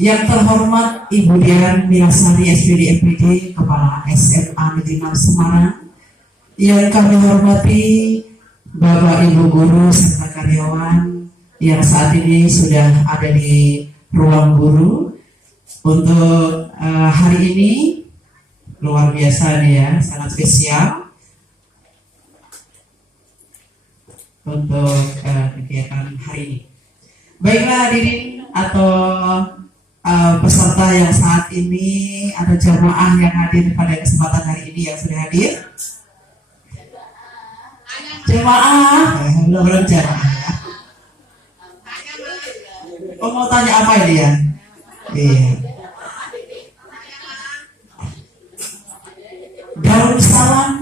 Yang terhormat Ibu Dian Milasari SPD MPD, Kepala SMA Negeri 6 Semarang. Yang kami hormati Bapak Ibu Guru serta karyawan yang saat ini sudah ada di ruang guru. Untuk hari ini luar biasa nih ya, sangat spesial untuk kegiatan hari ini. Baiklah hadirin atau peserta yang saat ini atau jamaah yang hadir pada kesempatan hari ini yang sudah hadir. Jamaah, belum jamaah ya. Oh, mau tanya apa ini ya? Iya. Daun salam,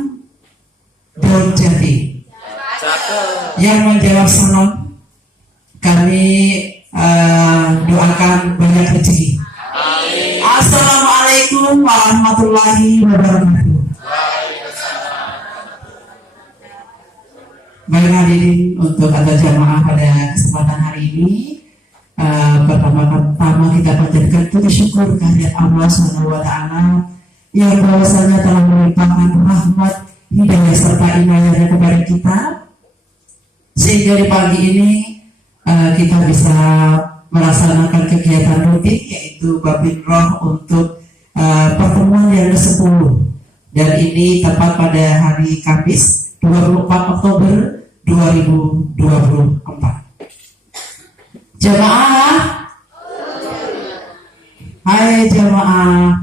daun jati. Yang menjawab salam, kami doakan banyak rezeki. Assalamualaikum warahmatullahi wabarakatuh. Baik hadirin untuk atau jamaah pada kesempatan hari ini, pertama-tama kita panjatkan puji syukur kehadirat Allah Subhanahu wa taala yang bahwasanya telah melimpahkan rahmat, hidayah serta inayahnya kepada kita sehingga di pagi ini kita bisa melaksanakan kegiatan rutin yaitu Babin Roh untuk pertemuan yang ke-10 dan ini tepat pada hari Kamis 24 Oktober 2024. Jamaah, hai jamaah,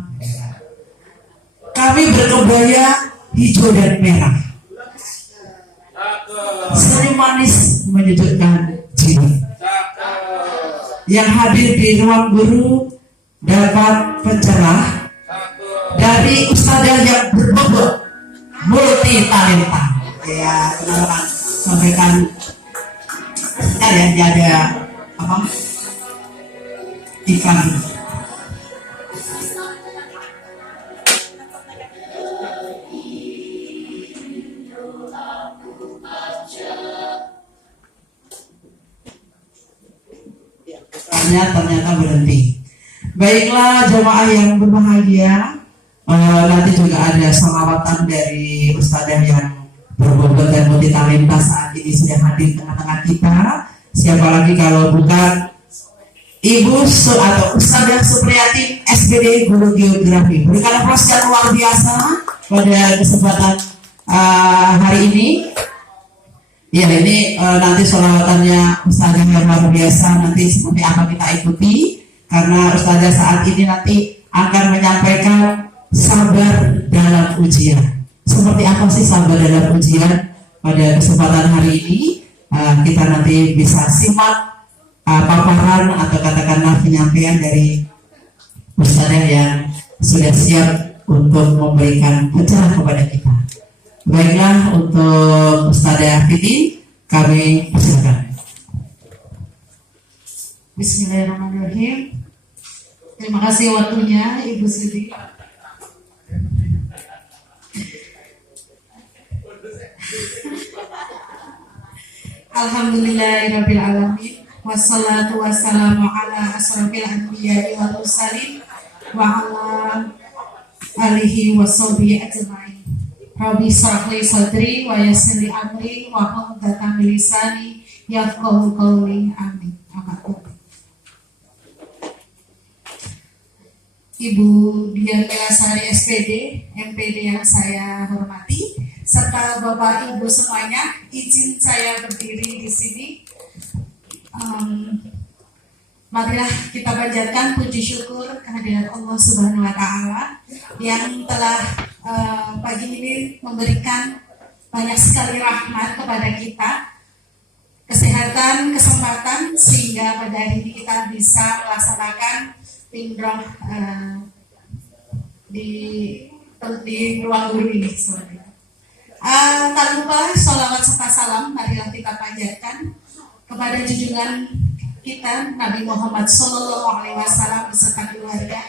kami berkebaya hijau dan merah, senyum manis menyejukkan jiwa. Yang hadir di ruang guru dapat pencerah dari ustazah yang berbobot multi talenta. Ya, kenalkan, sampaikan ya, ada apa? Iklan. Ternyata berhenti. Baiklah jemaah yang berbahagia, nanti juga ada salawatan dari ustazah yang berbobot dan multi talenta saat ini sudah hadir di tengah-tengah kita. Siapa lagi kalau bukan Ibu atau Ustazah Supriyati SPD Guru Geografi. Berikan aplaus yang luar biasa pada kesempatan hari ini. Ya ini nanti sholawatannya Ustazah yang luar biasa nanti seperti apa kita ikuti karena Ustazah saat ini nanti akan menyampaikan sabar dalam ujian. Seperti apa sih sabar dalam ujian pada kesempatan hari ini? Kita nanti bisa simak paparan atau katakanlah penyampaian dari Ustazah yang sudah siap untuk memberikan pencerahan kepada kita. Baiklah untuk Ustazah Fiti, kami persilakan. Bismillahirrahmanirrahim. Terima kasih waktunya Ibu Siti. Alhamdulillahirabbil alamin. Wassalatu wassalamu ala asrofil anbiya'i wal mursalin wa ala alihi washabihi ajmain. Rabbi shrah li sadri wa yassir li amri wa hlul 'uqdatam min lisani yafqahu qawli. Amin. Ibu Dian Milasari SPD MPD yang saya hormati serta Bapak Ibu semuanya, izin saya berdiri di sini. Marilah kita panjatkan puji syukur kehadirat Allah Subhanahu wa taala yang telah pagi ini memberikan banyak sekali rahmat kepada kita, kesehatan, kesempatan sehingga pada hari ini kita bisa melaksanakan umroh di ruang guru ini. Tak lupa sholawat serta salam marilah kita panjatkan kepada junjungan kita Nabi Muhammad SAW beserta keluarga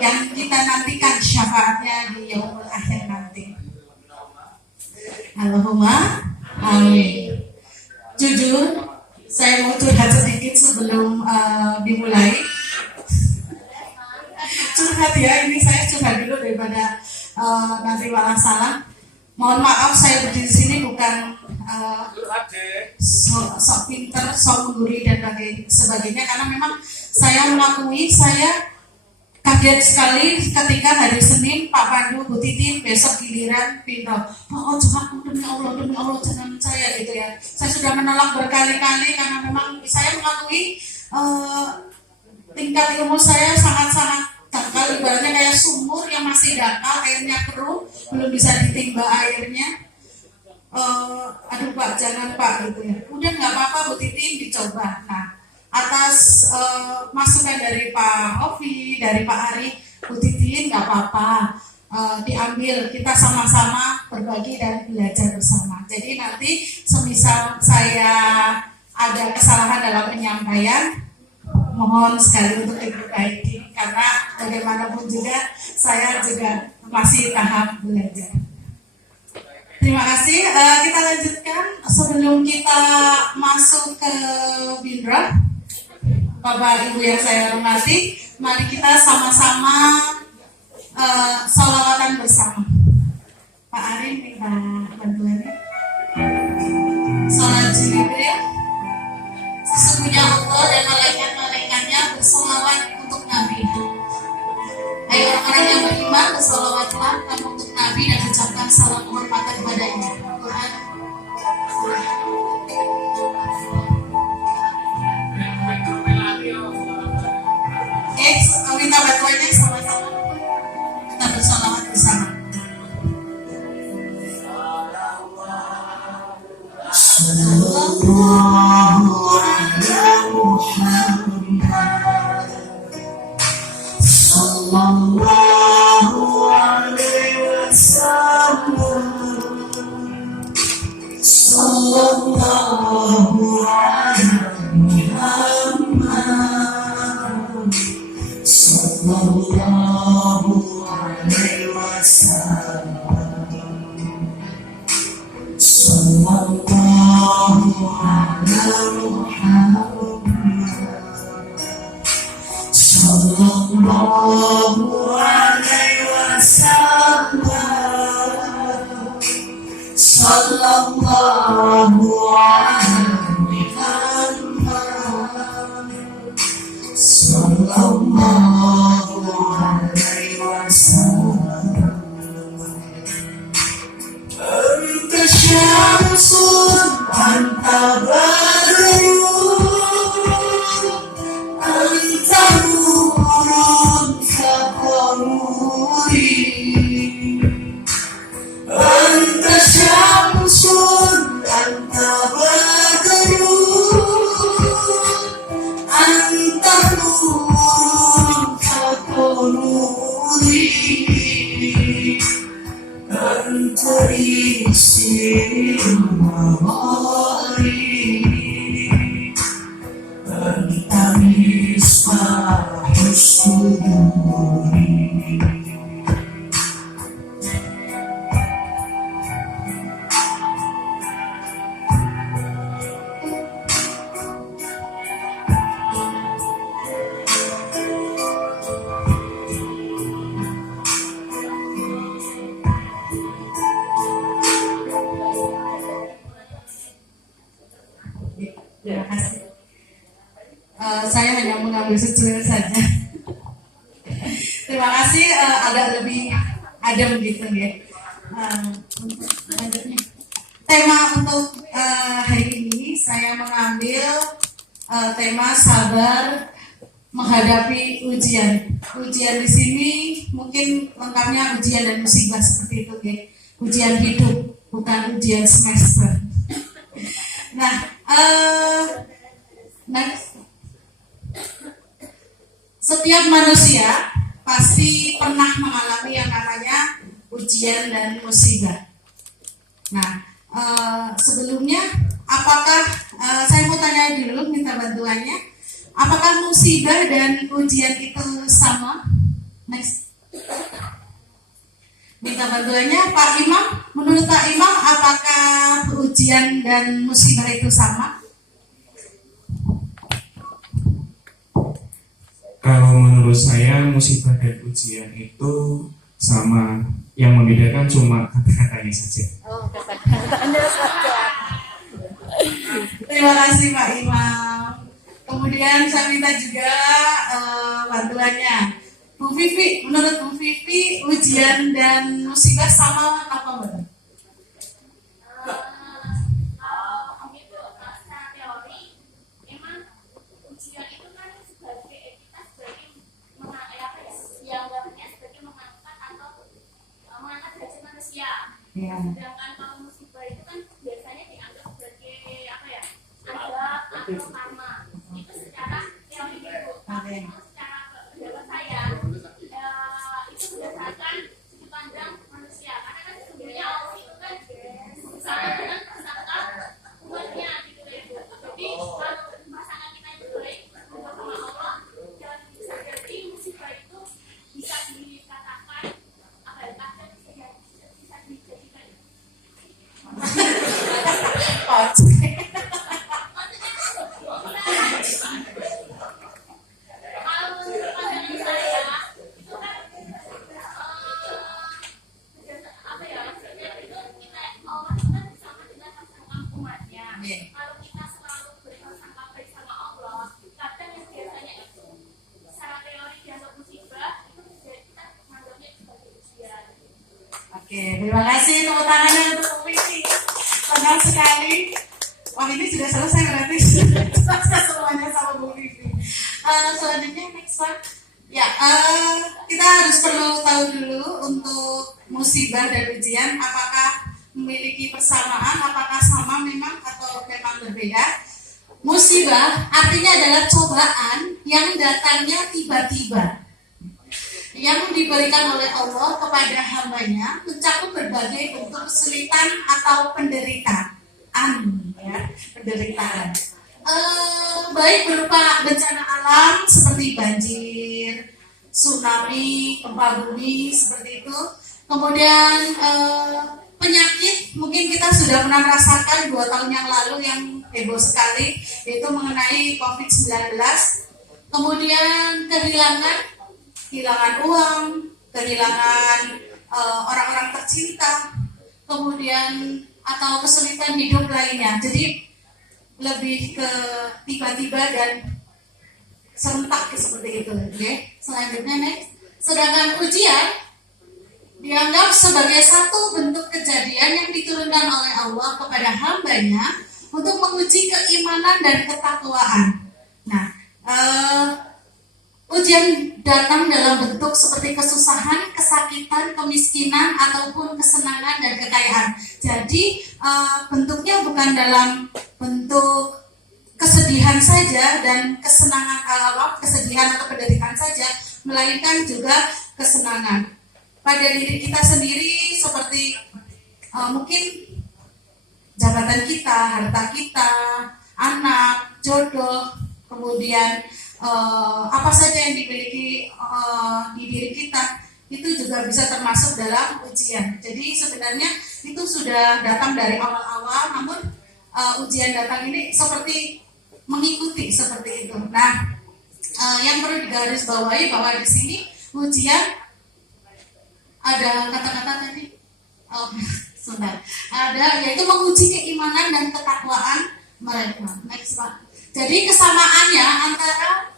yang kita nantikan syafaatnya di yaumul akhir nanti. Allahumma amin. Jujur, saya mau curhat sedikit sebelum dimulai. semangat ya. Ini saya coba dulu daripada nanti malah salah. Mohon maaf saya berdiri di sini bukan sok pinter, sok mengguri dan sebagainya, karena memang saya mengakui saya kaget sekali ketika hari Senin Pak Pandu, Bu Titi besok giliran pindah. Oh jangan, demi Allah jangan saya gitu ya. Saya sudah menolak berkali-kali karena memang saya mengakui tingkat ilmu saya sangat-sangat dangkal, ibaratnya kayak sumur yang masih dangkal, airnya keruh, belum bisa ditimba airnya. Aduh Pak, jangan Pak gitu ya. Udah nggak apa-apa Bu Titi dicoba. Nah, atas masukan dari Pak Ovi, dari Pak Ari, Bu Titi nggak apa-apa, diambil, kita sama-sama berbagi dan belajar bersama. Jadi nanti semisal saya ada kesalahan dalam penyampaian, mohon sekali untuk diperbaiki, karena bagaimanapun juga saya juga masih tahap belajar. Terima kasih. Kita lanjutkan sebelum kita masuk ke Bindra. Bapak Ibu yang saya hormati, mari kita sama-sama sholawatan bersama. Pak Ari minta bantuannya. Salat Jibril. Sesungguhnya Allah dan malaikat-malaikatnya bersolawat untuk Nabi. Hai orang-orang yang beriman, bersolawatlah kamu untuk Nabi dan ucapkan salam penghormatan kepadanya. Quran. Minta bantuannya sama-sama. Kita bersolawat bersama. Sallallahu ala Muhammad, sallallahu alaihi wasallam, sallallahu ala Muhammad, sallallahu alaihi wasallam, sallallahu ala Muhammad, sallallahu alaihi wasallam, sallallahu ala Muhammad, sallallahu alaihi wasallam. Anta syamsun, anta badrun, anta nurun kakamuri. Anta syamsun, anta badrun, anta nurun kakamuri. Anta isim mawari, anta misbahus suduri. Terima kasih. Saya hanya mengambil secuil saja. Terima kasih, agak lebih adem gitu ya. Lanjutnya. Tema untuk hari ini saya mengambil tema sabar menghadapi ujian. Ujian di sini mungkin lengkapnya ujian dan musibah seperti itu ya. Ujian hidup, bukan ujian semester. Nah, next. Setiap manusia pasti pernah mengalami yang namanya ujian dan musibah. Nah, sebelumnya, apakah saya mau tanya dulu, minta bantuannya, apakah musibah dan ujian itu sama? Next. Minta bantuannya Pak Imam. Menurut Pak Imam, apakah ujian dan musibah itu sama? Kalau menurut menurut saya musibah dan ujian itu sama, yang membedakan cuma kata-katanya saja. Oh, kata-katanya saja. Terima kasih Pak Imam. Kemudian saya minta juga bantuannya. Bu Vivi, menurut Bu Vivi ujian dan musibah sama apa Mbak? Ya. Sedangkan kalau musibah itu kan biasanya dianggap sebagai apa ya, azab atau karma. Itu secara teori itu. Tapi secara pendapat saya itu berdasarkan sudut pandang manusia. Karena kan sebenarnya Allah itu kan sama dengan tersangka umatnya gitu ya. Jadi kalau pasangan kita itu baik sama Allah, dan bisa jadi musibah itu bisa dikatakan apa ya, kadang bisa dijadikan Oke, terima kasih tepuk tangannya untuk Bu Vivi. Senang sekali. Wah, ini sudah selesai berarti selesai semuanya sama Bu Vivi. Selanjutnya next Pak. Ya, kita harus perlu tahu dulu untuk musibah dan ujian apakah memiliki persamaan, apakah sama memang atau memang berbeda. Musibah artinya adalah cobaan yang datangnya tiba-tiba, yang diberikan oleh Allah kepada hambanya mencakup berbagai bentuk kesulitan atau penderitaan, ya, penderitaan. Baik berupa bencana alam seperti banjir, tsunami, gempa bumi seperti itu. Kemudian penyakit mungkin kita sudah pernah merasakan 2 tahun yang lalu yang heboh sekali, yaitu mengenai COVID-19. Kemudian kehilangan uang, kehilangan orang-orang tercinta, kemudian atau kesulitan hidup lainnya. Jadi lebih ke tiba-tiba dan serentak seperti itu. Oke. Selanjutnya next. Sedangkan ujian dianggap sebagai satu bentuk kejadian yang diturunkan oleh Allah kepada hambanya untuk menguji keimanan dan ketakwaan. Nah, ujian datang dalam bentuk seperti kesusahan, kesakitan, kemiskinan, ataupun kesenangan dan kekayaan. Jadi bentuknya bukan dalam bentuk kesedihan saja dan kesenangan, kesedihan atau penderitaan saja, melainkan juga kesenangan pada diri kita sendiri, seperti mungkin jabatan kita, harta kita, anak, jodoh, kemudian apa saja yang dimiliki di diri kita, itu juga bisa termasuk dalam ujian. Jadi sebenarnya itu sudah datang dari awal-awal, namun ujian datang ini seperti mengikuti seperti itu. Nah, yang perlu digarisbawahi bahwa di sini ujian ada kata-kata tadi, sebentar, ada yaitu menguji keimanan dan ketakwaan mereka. Next Pak. Jadi kesamaannya antara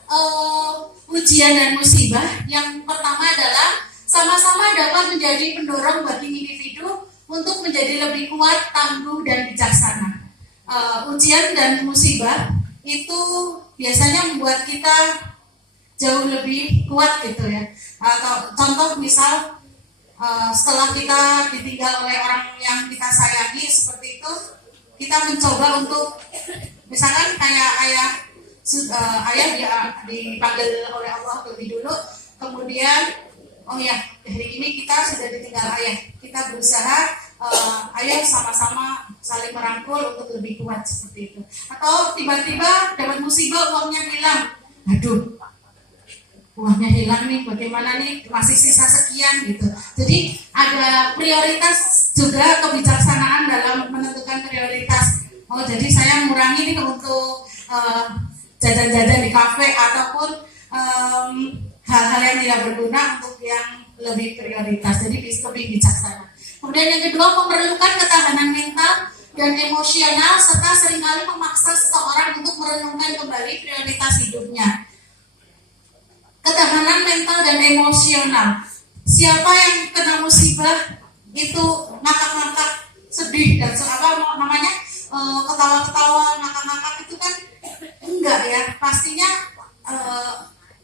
ujian dan musibah, yang pertama adalah sama-sama dapat menjadi pendorong bagi individu untuk menjadi lebih kuat, tangguh, dan bijaksana. Ujian dan musibah itu biasanya membuat kita jauh lebih kuat gitu ya. Atau contoh misal setelah kita ditinggal oleh orang yang kita sayangi seperti itu, kita mencoba untuk misalkan kayak ayah dipanggil oleh Allah lebih dulu, kemudian oh ya hari ini kita sudah ditinggal ayah, kita berusaha ayo sama-sama saling merangkul untuk lebih kuat seperti itu. Atau tiba-tiba dapat musibah, uangnya hilang, aduh uangnya hilang nih, bagaimana nih, masih sisa sekian gitu. Jadi ada prioritas juga, kebijaksanaan dalam menentukan prioritas. Oh jadi saya mengurangi nih untuk jajan-jajan di kafe ataupun hal-hal yang tidak berguna untuk yang lebih prioritas, jadi lebih bijaksana. Kemudian yang kedua, memerlukan ketahanan mental dan emosional serta seringkali memaksa seseorang untuk merenungkan kembali prioritas hidupnya. Ketahanan mental dan emosional. Siapa yang kena musibah itu ngakak-ngakak, sedih dan ketawa-ketawa, ngakak-ngakak itu kan enggak ya, pastinya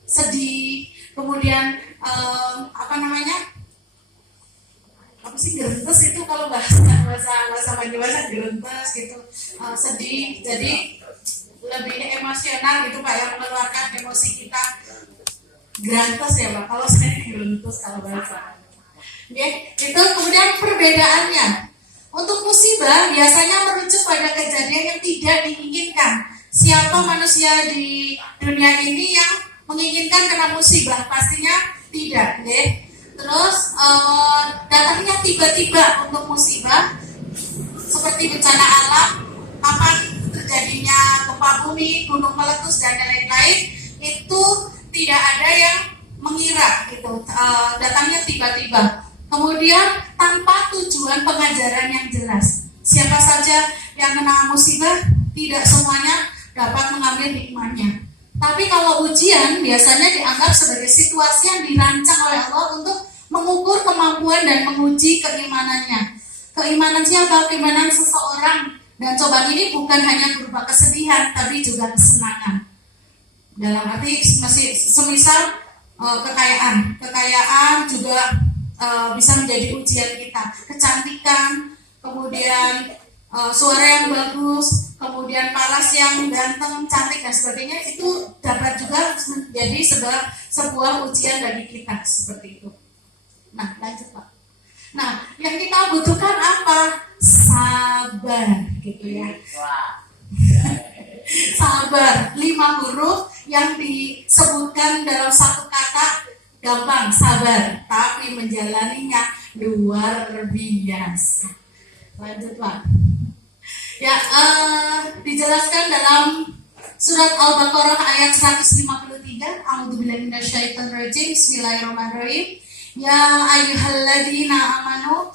sedih, kemudian gerentes itu kalau bahasa gerentes gitu, sedih, jadi lebih emosional gitu Pak, yang mengeluarkan emosi kita. Grantes ya Pak, kalau saya gerentes kalau bahasa. Itu kemudian perbedaannya. Untuk musibah biasanya merujuk pada kejadian yang tidak diinginkan. Siapa manusia di dunia ini yang menginginkan kena musibah? Pastinya tidak, Terus datangnya tiba-tiba untuk musibah seperti bencana alam, kapan terjadinya gempa bumi, gunung meletus dan lain-lain, itu tidak ada yang mengira gitu, datangnya tiba-tiba. Kemudian tanpa tujuan pengajaran yang jelas. Siapa saja yang kena musibah, tidak semuanya dapat mengambil hikmahnya. Tapi kalau ujian biasanya dianggap sebagai situasi yang dirancang oleh Allah untuk mengukur kemampuan dan menguji keimanannya. Keimanan siapa? Keimanan seseorang. Dan cobaan ini bukan hanya berupa kesedihan, tapi juga kesenangan. Dalam arti semisal kekayaan juga bisa menjadi ujian kita. Kecantikan, kemudian suara yang bagus, kemudian paras yang ganteng, cantik dan sebagainya, itu dapat juga menjadi sebuah ujian bagi kita seperti itu. Nah, lanjut Pak. Nah, yang kita butuhkan apa? Sabar, gitu ya. Sabar, 5 huruf yang disebutkan dalam satu kata, gampang, sabar. Tapi menjalaninya luar biasa. Lanjut Pak. Ya, dijelaskan dalam surat Al-Baqarah ayat 153. A'udzubillahi minasyaitonirrajim. Bismillahirrahmanirrahim. Ya ayyuhalladzina amanu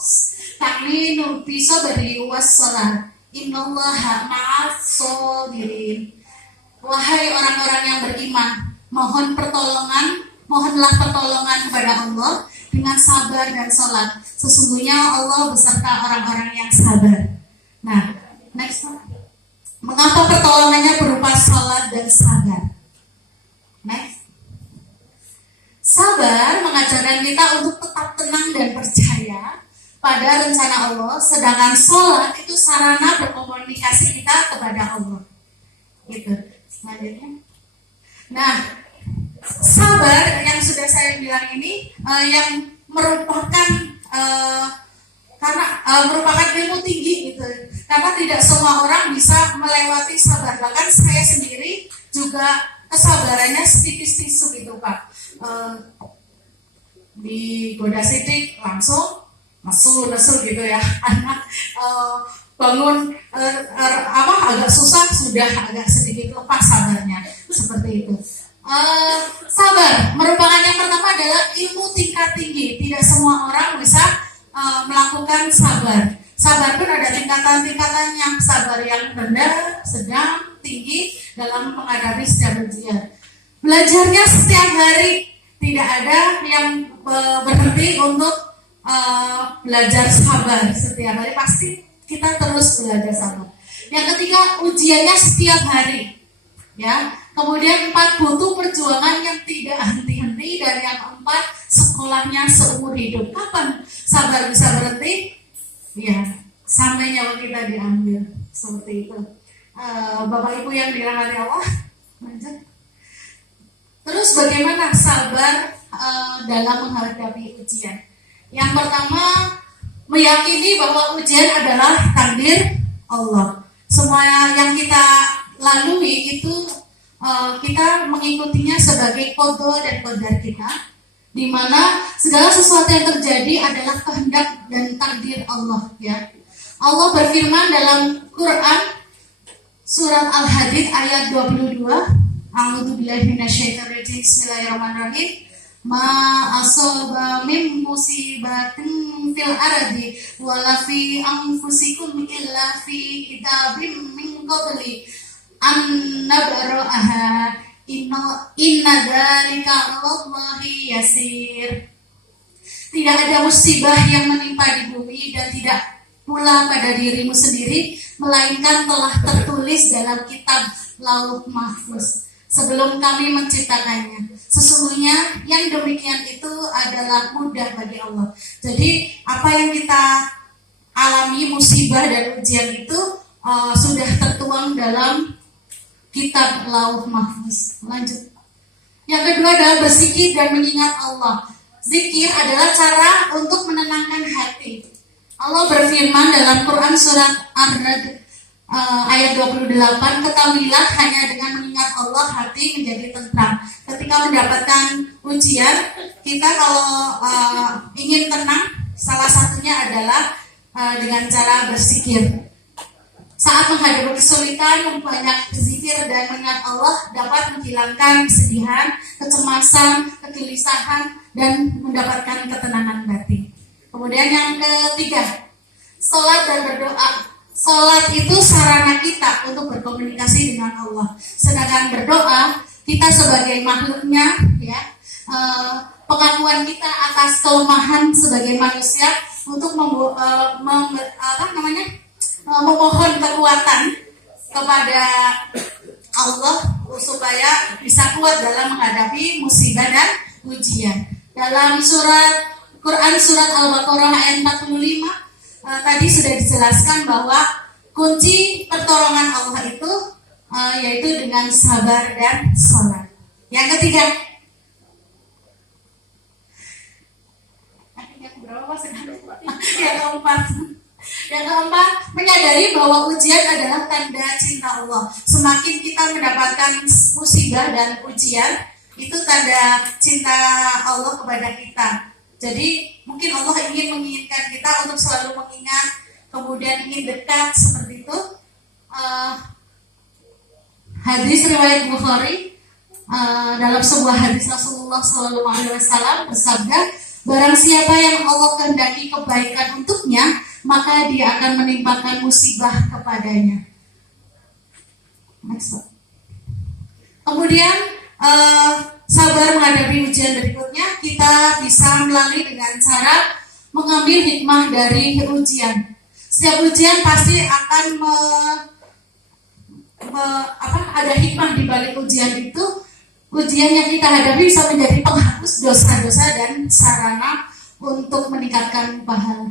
ta'minu bi sabri wassalah. Innallaha ma'as sabirin. Wahai orang-orang yang beriman, mohonlah pertolongan kepada Allah dengan sabar dan salat. Sesungguhnya Allah beserta orang-orang yang sabar. Nah, next. Mengapa pertolongannya berupa salat dan sabar? Next. Sabar mengajarkan kita untuk tetap tenang dan percaya pada rencana Allah, sedangkan sholat itu sarana berkomunikasi kita kepada Allah. Gitu. Selanjutnya. Nah, sabar yang sudah saya bilang ini yang merupakan merupakan ilmu tinggi gitu. Karena tidak semua orang bisa melewati sabar. Bahkan saya sendiri juga kesabarannya setipis tisu gitu Pak. Digoda sidik langsung nesul gitu ya. Anak bangun agak susah sudah agak sedikit lepas sabarnya seperti itu. Sabar merupakan yang pertama adalah ilmu tingkat tinggi. Tidak semua orang bisa melakukan sabar. Sabar pun ada tingkatan-tingkatannya. Sabar yang rendah, sedang, tinggi dalam menghadapi setiap ujian. Belajarnya setiap hari, tidak ada yang berhenti untuk belajar sabar. Setiap hari pasti kita terus belajar sabar. Yang ketiga, ujiannya setiap hari. Ya. Kemudian 4, butuh perjuangan yang tidak henti-henti. Dan yang 4, sekolahnya seumur hidup. Kapan sabar bisa berhenti? Ya, sampai nyawa kita diambil. Seperti itu. Bapak Ibu yang dirahmati Allah, lanjut. Terus bagaimana sabar dalam menghadapi ujian? Yang pertama, meyakini bahwa ujian adalah takdir Allah. Semua yang kita lalui itu kita mengikutinya sebagai qada dan qadar kita, di mana segala sesuatu yang terjadi adalah kehendak dan takdir Allah. Ya, Allah berfirman dalam Quran surat Al-Hadid ayat 22. A'udzubillahi minasyaitonirrajim. Bismillahirrahmanirrahim. ma asaba min musibatin fil ardi wala fi anfusikum illa fi kitabim min qabli an nabra'aha inna dzalika 'alallahi yasir. Tidak ada musibah yang menimpa di bumi dan tidak pula pada dirimu sendiri, melainkan telah tertulis dalam kitab Lauh Mahfuz sebelum kami menciptakannya. Sesungguhnya yang demikian itu adalah mudah bagi Allah. Jadi apa yang kita alami, musibah dan ujian itu sudah tertuang dalam kitab Lauh Mahfuz. Lanjut. Yang kedua adalah berzikir dan mengingat Allah. Zikir adalah cara untuk menenangkan hati. Allah berfirman dalam Quran surat Ar-Ra'd ayat 28, ketahuilah hanya dengan mengingat Allah hati menjadi tentram. Ketika mendapatkan ujian, kita kalau ingin tenang, salah satunya adalah dengan cara berzikir. Saat menghadapi kesulitan, memperbanyak berzikir dan mengingat Allah dapat menghilangkan kesedihan, kecemasan, kegelisahan, dan mendapatkan ketenangan batin. Kemudian yang ketiga, sholat dan berdoa. Sholat itu sarana kita untuk berkomunikasi dengan Allah. Sedangkan berdoa, kita sebagai makhluknya, ya, pengakuan kita atas kelemahan sebagai manusia untuk memohon kekuatan kepada Allah supaya bisa kuat dalam menghadapi musibah dan ujian. Dalam Quran surat Al-Baqarah ayat 45 tadi sudah dijelaskan bahwa kunci pertolongan Allah itu yaitu dengan sabar dan sholat. Yang ketiga, yang keempat, menyadari bahwa ujian adalah tanda cinta Allah. Semakin kita mendapatkan musibah dan ujian, itu tanda cinta Allah kepada kita. Jadi mungkin Allah menginginkan kita untuk selalu mengingat, kemudian ingin dekat seperti itu. Hadis riwayat Bukhari, dalam sebuah hadis Rasulullah SAW bersabda, barang siapa yang Allah kehendaki kebaikan untuknya, maka dia akan menimpakan musibah kepadanya. Next. Kemudian sabar menghadapi ujian berikutnya kita bisa melalui dengan cara mengambil hikmah dari ujian. Setiap ujian pasti akan ada hikmah di balik ujian itu. Ujian yang kita hadapi bisa menjadi penghapus dosa-dosa dan sarana untuk meningkatkan pahala.